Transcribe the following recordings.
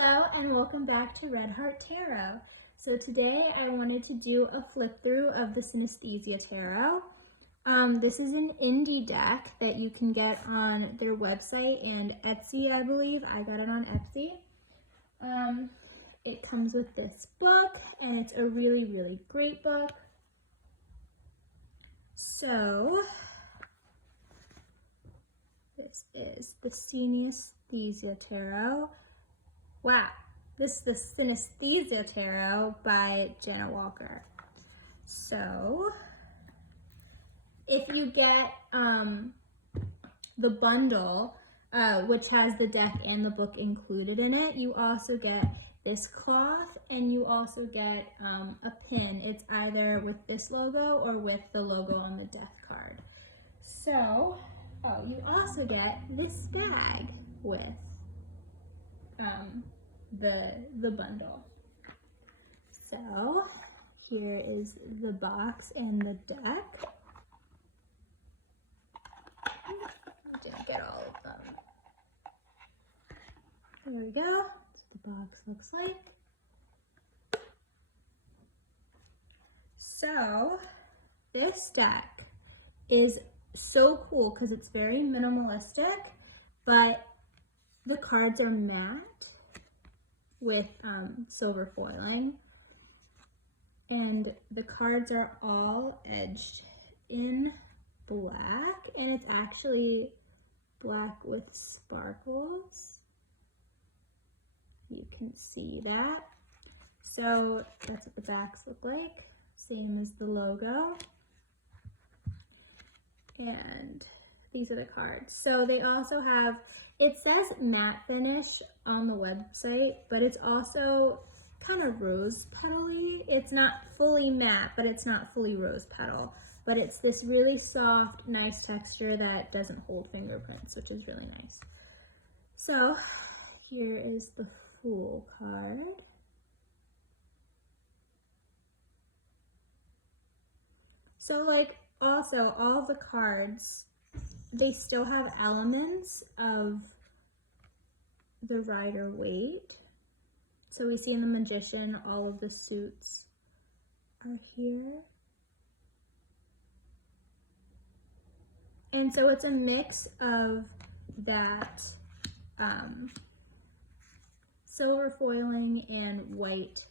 Hello and welcome back to Red Heart Tarot. So today I wanted to do a flip through of the Synesthesia Tarot. This is an indie deck that you can get on their website and Etsy, I believe. I got it on Etsy. It comes with this book and it's a really great book. So this is the Synesthesia Tarot. Wow, this is the Synesthesia Tarot by Jenna Walker. So, if you get the bundle, which has the deck and the book included in it, you also get this cloth and you also get a pin. It's either with this logo or with the logo on the death card. So, you also get this bag with the bundle. So here is the box and the deck. I didn't get all of them. There we go. That's what the box looks like. So this deck is so cool because it's very minimalistic, but the cards are matte with silver foiling, and the cards are all edged in black, and it's actually black with sparkles. You can see that. So that's what the backs look like, same as the logo. And these are the cards. So they also have, it says matte finish on the website, but it's also kind of rose petal-y. It's not fully matte, but it's not fully rose petal. But it's this really soft, nice texture that doesn't hold fingerprints, which is really nice. So here is the Fool card. So like also all of the cards, they still have elements of the Rider-Waite. So we see in the Magician, all of the suits are here. And so it's a mix of that silver foiling and white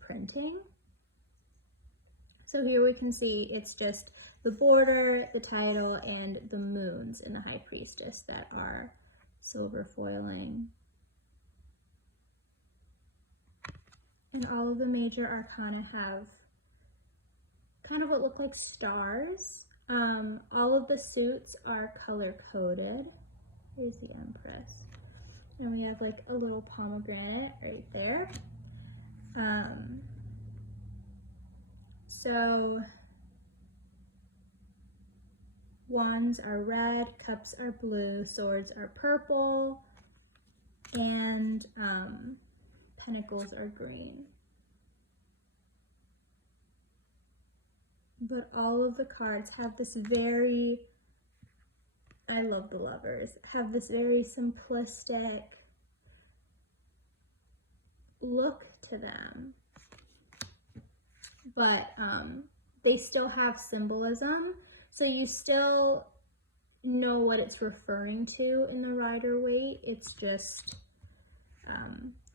printing. So here we can see it's just the border, the title, and the moons in the High Priestess that are silver foiling. And all of the major arcana have kind of what look like stars. All of the suits are color coded. Here's the Empress. And we have like a little pomegranate right there. So wands are red, cups are blue, swords are purple, and pentacles are green. But all of the cards have this very, I love the Lovers, have this very simplistic look to them. But they still have symbolism, so you still know what it's referring to in the Rider-Waite. It's just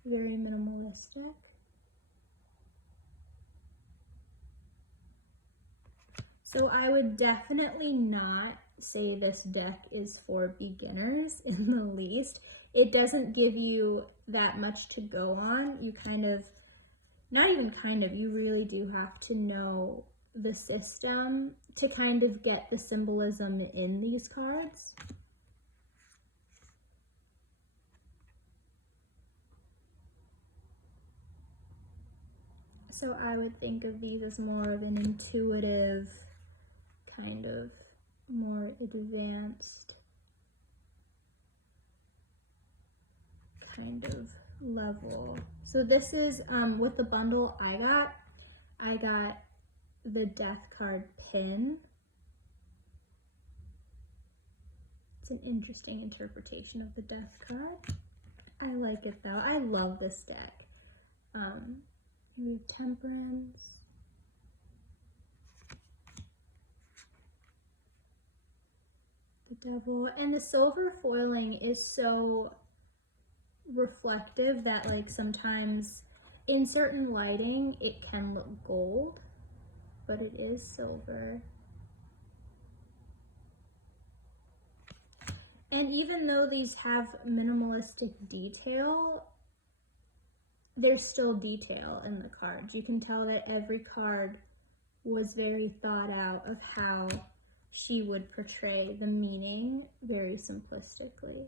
very minimalistic. So I would definitely not say this deck is for beginners in the least. It doesn't give you that much to go on. You kind of, not even kind of, you really do have to know the system to kind of get the symbolism in these cards. So I would think of these as more of an intuitive, kind of more advanced kind of level. So this is with the bundle I got the Death card pin. It's an interesting interpretation of the Death card. I like it though. I love this deck. We have Temperance. The Devil. And the silver foiling is so reflective that like sometimes in certain lighting it can look gold, but it is silver. And even though these have minimalistic detail, there's still detail in the cards. You can tell that every card was very thought out of how she would portray the meaning very simplistically.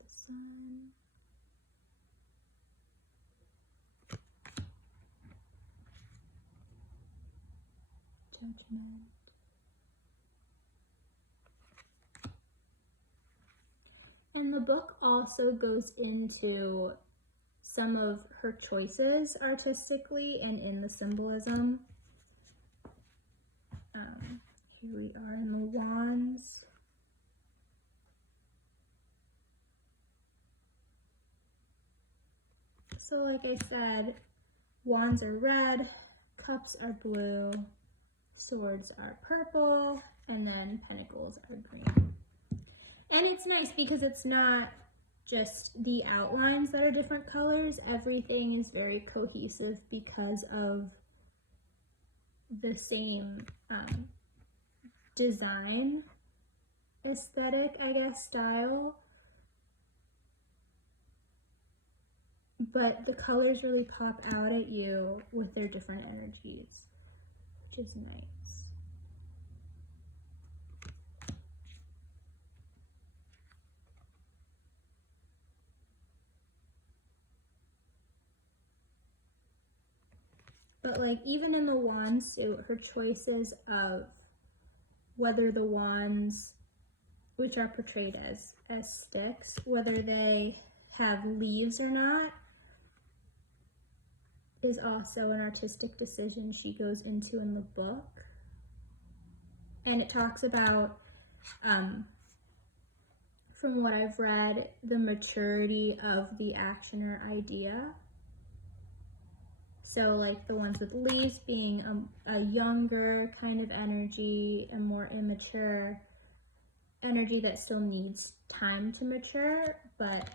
The Sun. Judgment. And the book also goes into some of her choices artistically and in the symbolism. Here we are in the Wands. So like I said, Wands are red, Cups are blue, Swords are purple, and then Pentacles are green. And it's nice because it's not just the outlines that are different colors. Everything is very cohesive because of the same design aesthetic, I guess, style. But the colors really pop out at you with their different energies, which is nice. But like even in the wand suit, her choices of whether the wands, which are portrayed as sticks, whether they have leaves or not, is also an artistic decision she goes into in the book. And it talks about, from what I've read, the maturity of the action or idea. So like the ones with leaves being a younger kind of energy, a more immature energy that still needs time to mature, but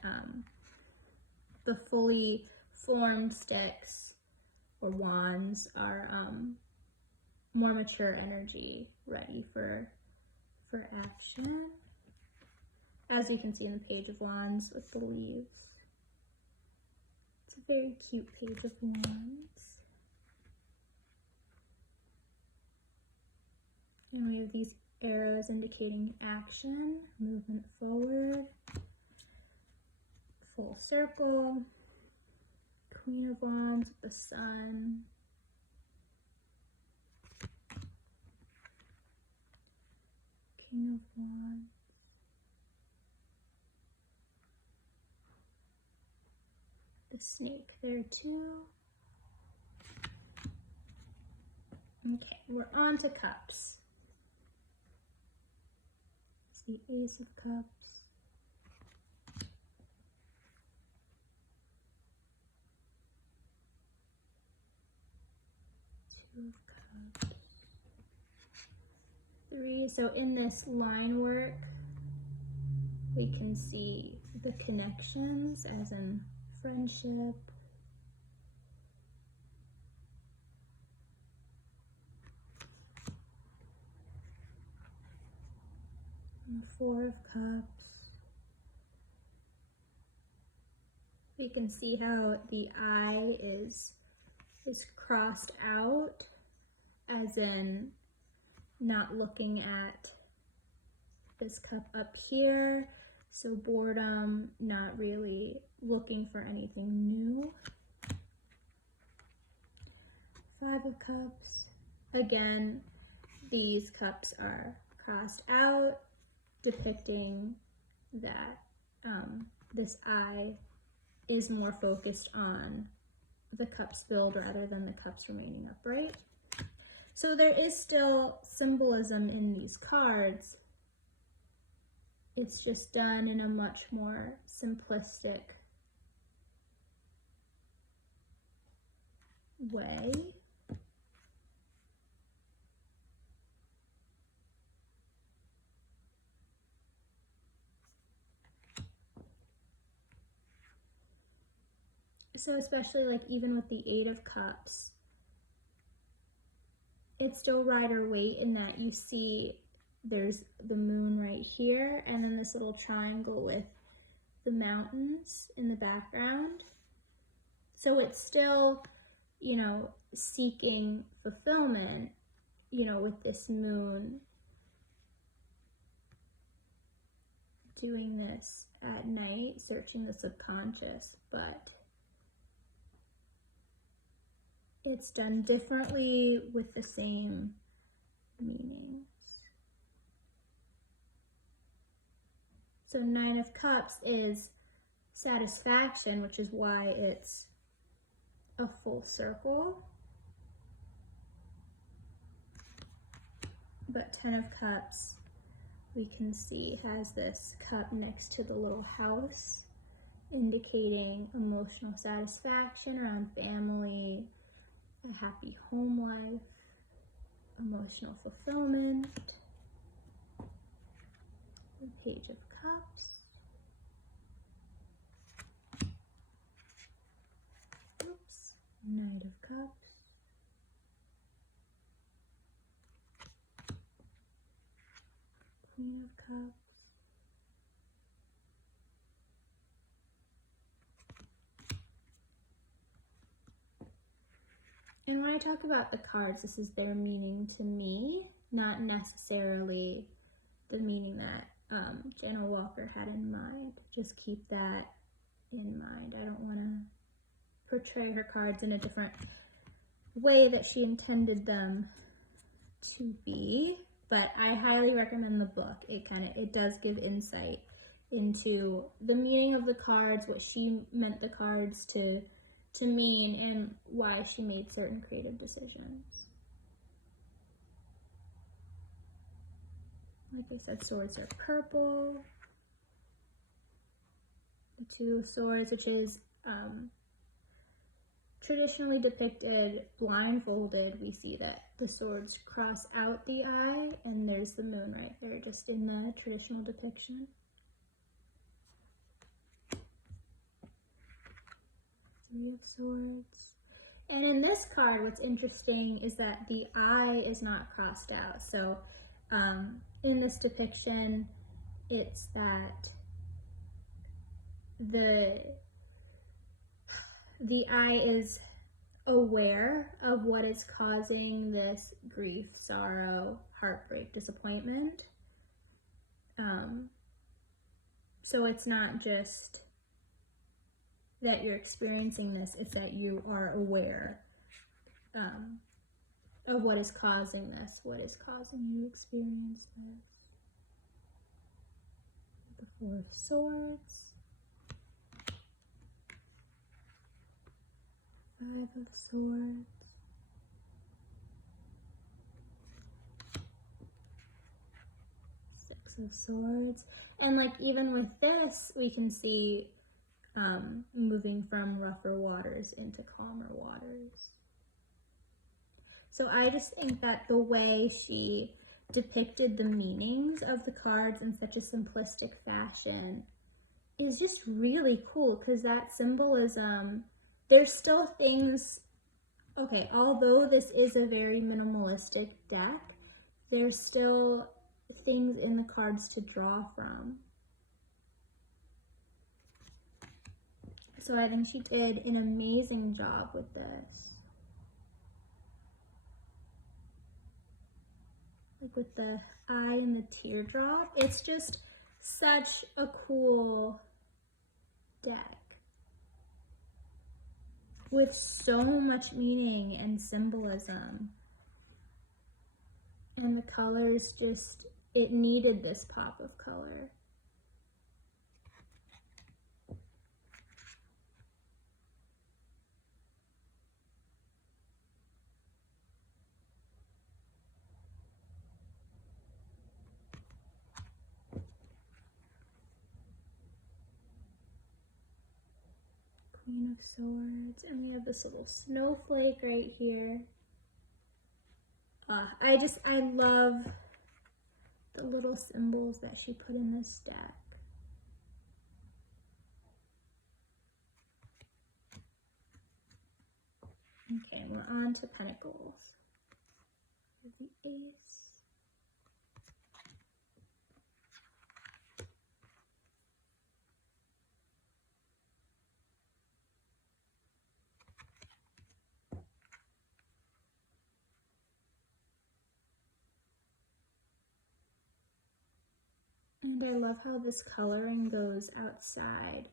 the fully formed sticks or wands are more mature energy, ready for action. As you can see in the Page of Wands with the leaves. It's a very cute Page of Wands. And we have these arrows indicating action, movement forward, full circle, Queen of Wands with the Sun, King of Wands, the snake there too. Okay, we're on to cups. It's the Ace of Cups, Two of Cups, Three. So in this line work, we can see the connections as in friendship, and the Four of Cups. We can see how the eye is crossed out, as in not looking at this cup up here. So boredom, not really looking for anything new. Five of Cups. Again, these cups are crossed out, depicting that this eye is more focused on the cup spilled rather than the cups remaining upright. So there is still symbolism in these cards. It's just done in a much more simplistic way. So especially like even with the Eight of Cups, it's still Rider-Waite in that you see there's the moon right here and then this little triangle with the mountains in the background. So it's still, you know, seeking fulfillment, you know, with this moon doing this at night, searching the subconscious, but it's done differently with the same meanings. So Nine of Cups is satisfaction, which is why it's a full circle. But Ten of Cups, we can see, has this cup next to the little house, indicating emotional satisfaction around family, a happy home life, emotional fulfillment. The Page of Cups. Oops. Knight of Cups. Queen of Cups. And when I talk about the cards, this is their meaning to me, not necessarily the meaning that Jana Walker had in mind. Just keep that in mind. I don't want to portray her cards in a different way that she intended them to be, but I highly recommend the book. It does give insight into the meaning of the cards, what she meant the cards to mean, and why she made certain creative decisions. Like I said, swords are purple. The Two of Swords, which is traditionally depicted blindfolded. We see that the swords cross out the eye, and there's the moon right there, just in the traditional depiction. Three of Swords. And in this card, what's interesting is that the eye is not crossed out. So in this depiction, it's that the eye is aware of what is causing this grief, sorrow, heartbreak, disappointment. So it's not just that you're experiencing this, it's that you are aware of what is causing this, what is causing you to experience this. The Four of Swords. Five of Swords. Six of Swords. And like even with this, we can see moving from rougher waters into calmer waters. So I just think that the way she depicted the meanings of the cards in such a simplistic fashion is just really cool, because that symbolism, there's still things, okay, although this is a very minimalistic deck, there's still things in the cards to draw from. So I think she did an amazing job with this. Like with the eye and the teardrop, it's just such a cool deck with so much meaning and symbolism. And the colors just, it needed this pop of color. Queen of Swords, and we have this little snowflake right here. I love the little symbols that she put in this deck. Okay, we're on to Pentacles. The Ace. And I love how this coloring goes outside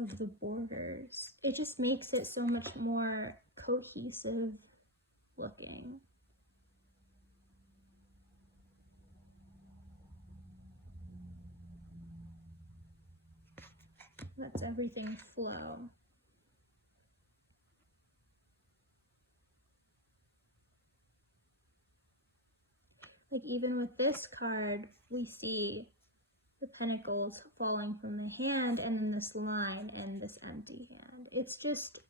of the borders. It just makes it so much more cohesive looking. Lets everything flow. Like even with this card, we see the pentacles falling from the hand and then this line and this empty hand. It's just,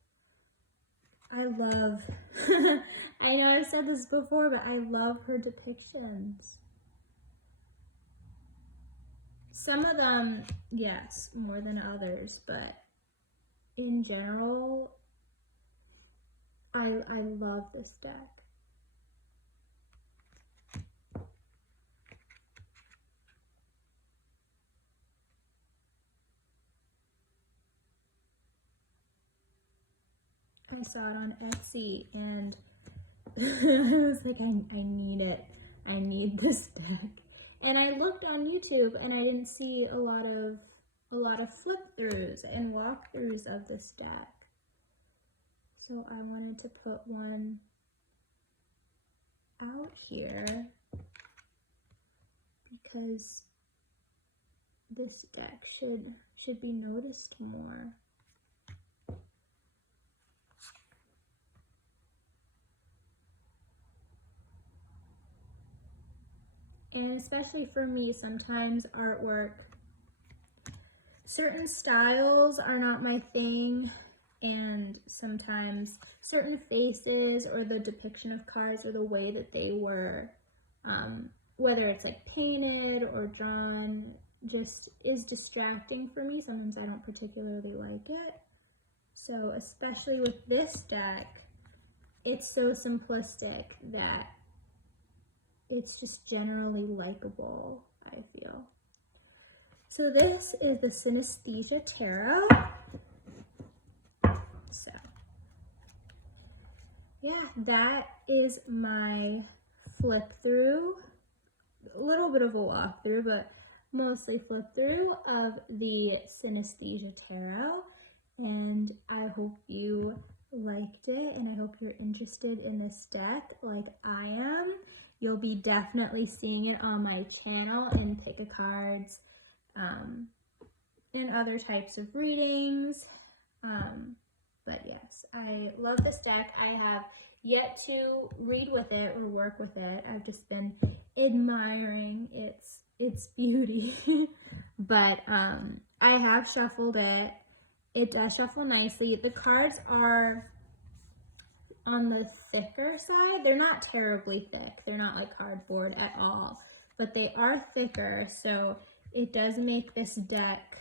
I love, I know I've said this before, but I love her depictions. Some of them, yes, more than others, but in general, I love this deck. I saw it on Etsy and I was like, I need it. I need this deck. And I looked on YouTube and I didn't see a lot of flip-throughs and walkthroughs of this deck. So I wanted to put one out here because this deck should be noticed more. And especially for me, sometimes artwork, certain styles are not my thing, and sometimes certain faces or the depiction of cards or the way that they were, whether it's like painted or drawn, just is distracting for me. Sometimes I don't particularly like it. So especially with this deck, it's so simplistic that it's just generally likable, I feel. So this is the Synesthesia Tarot. So, yeah, that is my flip through. A little bit of a walkthrough, but mostly flip through of the Synesthesia Tarot. And I hope you liked it, and I hope you're interested in this deck like I am. You'll be definitely seeing it on my channel in pick-a-cards and other types of readings. But yes, I love this deck. I have yet to read with it or work with it. I've just been admiring its beauty. But I have shuffled it. It does shuffle nicely. The cards are on the thicker side. They're not terribly thick. They're not like cardboard at all, but they are thicker, so it does make this deck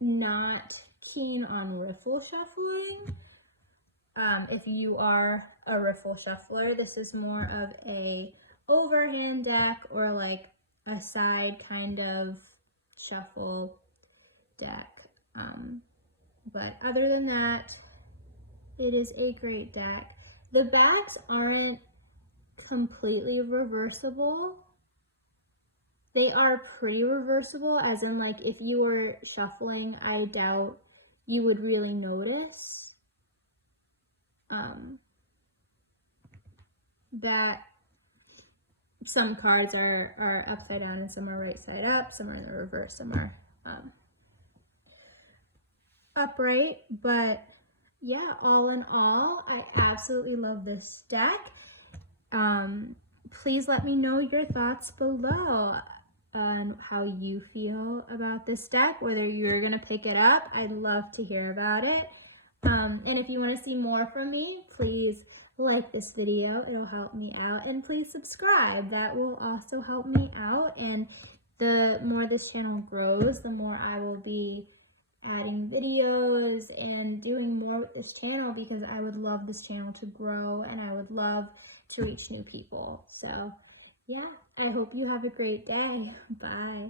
not keen on riffle shuffling. If you are a riffle shuffler, this is more of a overhand deck or like a side kind of shuffle deck. But other than that, it is a great deck. The backs aren't completely reversible. They are pretty reversible, as in like if you were shuffling, I doubt you would really notice that some cards are upside down and some are right side up, some are in the reverse, some are upright. But yeah, all in all, I absolutely love this deck. Please let me know your thoughts below. on how you feel about this deck, whether you're going to pick it up. I'd love to hear about it. And if you want to see more from me, please like this video. It'll help me out. And please subscribe. That will also help me out. And the more this channel grows, the more I will be adding videos and doing more with this channel, because I would love this channel to grow and I would love to reach new people. So yeah, I hope you have a great day. Bye.